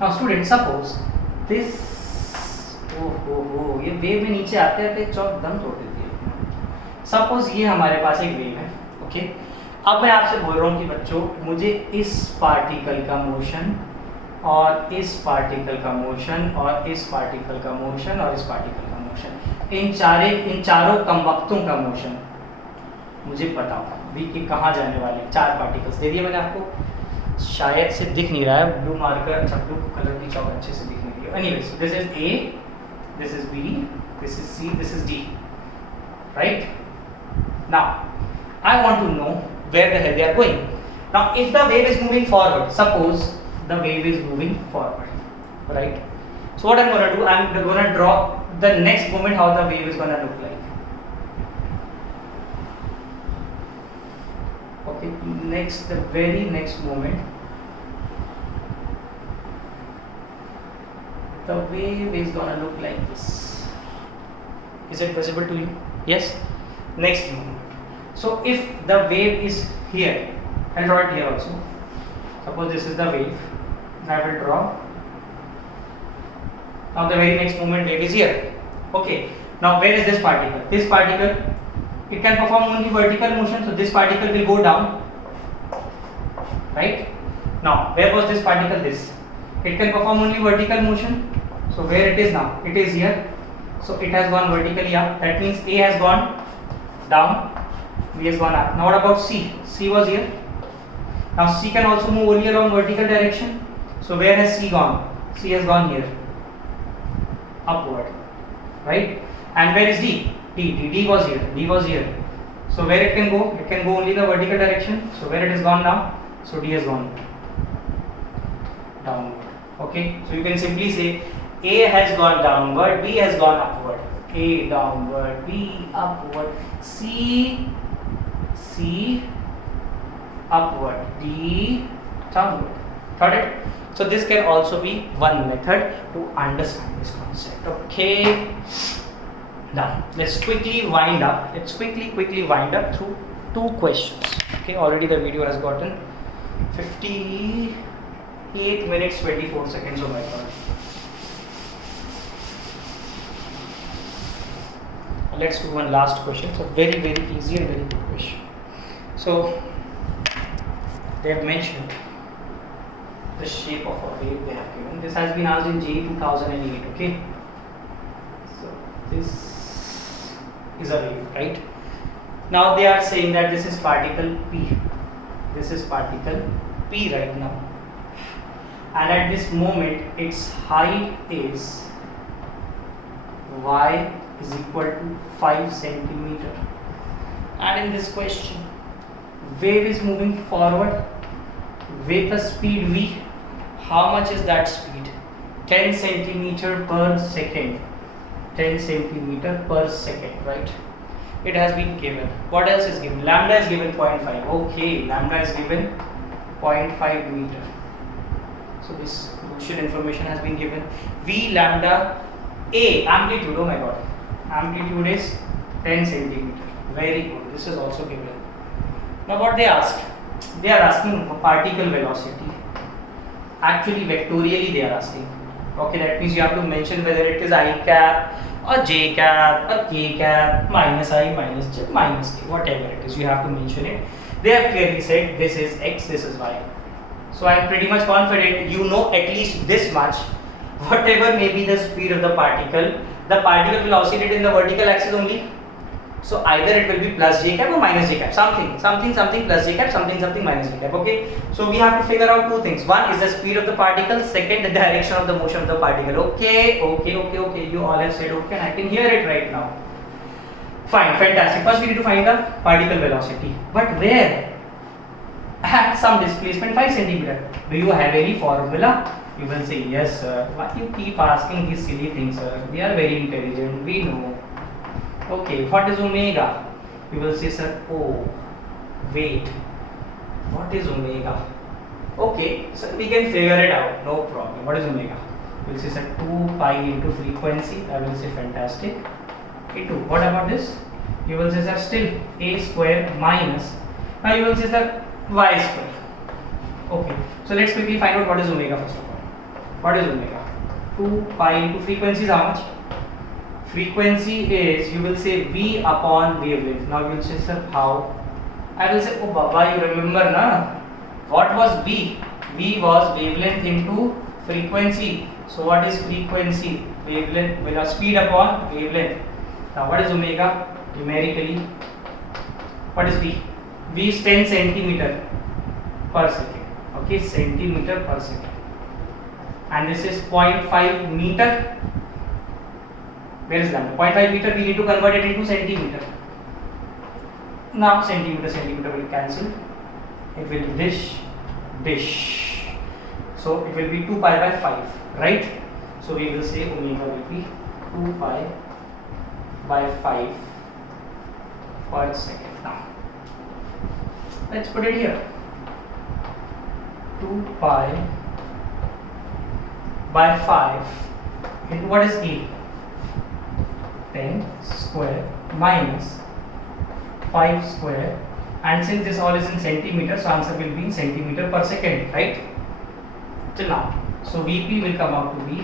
Now students, suppose this ये wave में नीचे आते आते चौक दम तोड़ देती है। Suppose ये हमारे पास एक वेव है। ओके, अब मैं आपसे बोल रहा हूँ कि बच्चों मुझे इस पार्टिकल का मोशन और इस पार्टिकल का मोशन और इस पार्टिकल का मोशन और इस पार्टिकल का मोशन, इन चारों कमबख्तों का मोशन मुझे बताओ भी कि कहाँ जाने वाले। चार पार्टिकल्स दे दिए मैंने आपको, शायद से दिख नहीं रहा है, ब्लू मार्कर, अच्छा ब्लू कलर की चौक अच्छे से दिख नहीं रही है। Anyways, this is A, this is B, this is C, this is D, right? Now I want to know where the hell they are going. Now if the wave is moving forward, suppose the wave is moving forward, right? So what I'm going to do, I'm going to draw the next moment how the wave is going to look like. Okay, the very next moment the wave is going to look like this. Is it visible to you? Yes. Next moment. So if the wave is here, I'll draw it here also. Suppose this is the wave, and I will draw. Now the very next moment wave is here. Okay, now where is this particle? This particle, it can perform only vertical motion, so this particle will go down, right? Now where was this particle? This, it can perform only vertical motion, so where it is now? It is here, so it has gone vertically up. That means A has gone down, B has gone up. Now what about C? C was here. Now C can also move only along vertical direction. So where has C gone? C has gone here, upward, right? And where is D? D was here. D was here. So where it can go? It can go only the vertical direction. So where it has gone now? So D has gone downward. Okay. So you can simply say A has gone downward, B has gone upward. A downward, B upward, C upward, D downward. Got it? So this can also be one method to understand this concept. Okay. Now let's quickly wind up. Let's quickly wind up through two questions. Okay. Already the video has gotten 58 minutes 24 seconds. Oh my God. Let's do one last question. So very easy and very good question. So they have mentioned the shape of a wave they have given. This has been asked in JEE 2008. Okay. So this is a wave, right? Now they are saying that this is particle P. This is particle P right now, and at this moment its height is y is equal to 5 centimeter, and in this question wave is moving forward with a speed v. How much is that speed? 10 centimeter per second. 10 centimeter per second, right? It has been given. What else is given? Lambda is given 0.5. Okay, lambda is given 0.5 meter. So this crucial information has been given. V lambda A, amplitude, oh my God, amplitude is 10 centimeter. Very good. This is also given. Now what they asked? They are asking for particle velocity. Actually vectorially they are asking. Okay, that means you have to mention whether it is I cap or j cap or k cap minus I minus j minus k, whatever it is, you have to mention it. They have clearly said this is x, this is y. So I am pretty much confident you know at least this much. Whatever may be the speed of the particle will oscillate in the vertical axis only. So either it will be plus j cap or minus j cap, something plus j cap, something minus j cap. Okay. So we have to figure out two things. One is the speed of the particle. Second, the direction of the motion of the particle. Okay. You all have said okay, and I can hear it right now. Fine, fantastic. First we need to find the particle velocity. But where? At some displacement 5 centimeter. Do you have any formula? You will say yes, sir. Why you keep asking these silly things, sir? We are very intelligent. We know. Okay, what is omega? You will say, sir, oh, wait, what is omega? Okay, so we can figure it out, no problem. What is omega? You will say, sir, 2 pi into frequency. I will say, fantastic. Into, what about this? You will say, sir, still a square minus. Now you will say, sir, y square. Okay, so let's quickly find out what is omega first of all. What is omega? 2 pi into frequency is how much? Frequency is, you will say V upon wavelength. Now you will say, sir, how? I will say, oh Baba, you remember na? What was V? V was wavelength into frequency. So what is frequency? Wavelength, speed upon wavelength. Now what is omega? Numerically, what is V? V is 10 centimeter per second. Okay, centimeter per second. And this is 0.5 meter. Where is lambda? 0.5 meter, we need to convert it into centimeter. Now centimeter will cancel. It will dish. So it will be 2 pi by 5, right? So we will say omega will be 2 pi by 5 per second. Now let's put it here. 2 pi by 5 into what is E? 10 square minus 5 square, and since this all is in centimeter, so answer will be in centimeter per second, right? Till now. So Vp will come out to be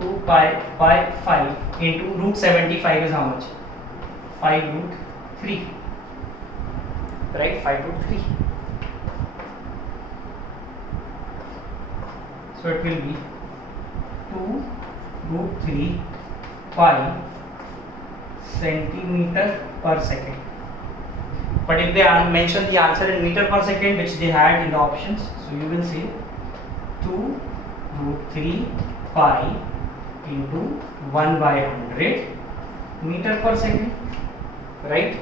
2 pi by 5 into root 75 is how much? 5 root 3. Right? 5 root 3. So it will be 2 root 3 pi centimeter per second. But if they mention the answer in meter per second, which they had in the options, so you will say 2 root 3 pi into 1 by 100 meter per second, right?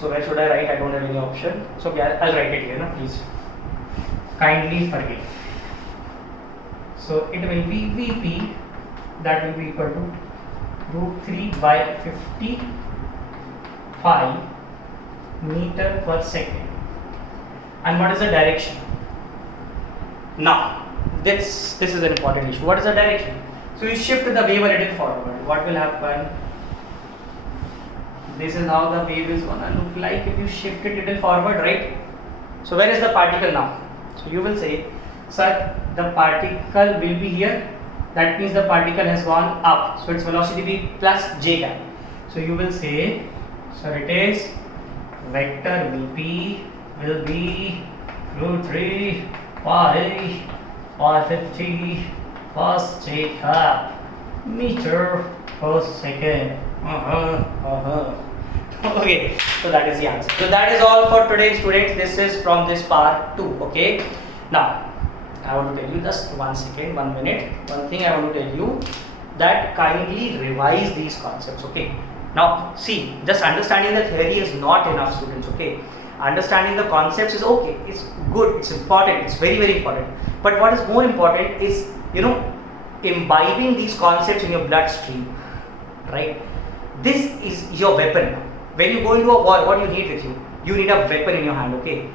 So where should I write? I don't have any option. So I'll write it here, please. Kindly forgive. So it will be Vp, that will be equal to root 3 by 50 pi meter per second. And what is the direction? Now this is an important issue. What is the direction? So you shift the wave a little forward. What will happen? This is how the wave is gonna look like if you shift it a little forward, right? So where is the particle now? So you will say, sir, the particle will be here. That means the particle has gone up. So its velocity will be plus j cap. So you will say, sir, it is vector Vp will be root 3 pi 50 plus j cap meter per second. Okay, so that is the answer. So that is all for today, students. This is from this part 2. Okay, now I want to tell you just 1 second, 1 minute. One thing I want to tell you, that kindly revise these concepts. Okay, now see, just understanding the theory is not enough, students. Okay, understanding the concepts is okay, it's good, it's important, it's very, very important. But what is more important is, imbibing these concepts in your bloodstream, right? This is your weapon. When you go into a war, what you need with you? You need a weapon in your hand, okay?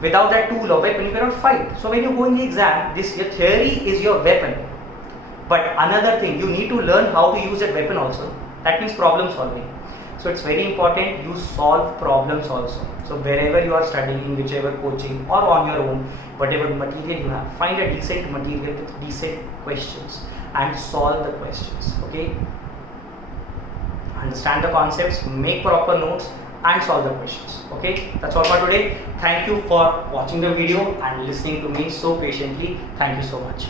Without that tool or weapon, you cannot fight. So when you go in the exam, your theory is your weapon. But another thing, you need to learn how to use that weapon also. That means problem solving. So it's very important you solve problems also. So wherever you are studying, whichever coaching or on your own, whatever material you have, find a decent material with decent questions and solve the questions. Okay, understand the concepts, make proper notes and solve the questions. Okay, that's all for today. Thank you for watching the video and listening to me so patiently. Thank you so much.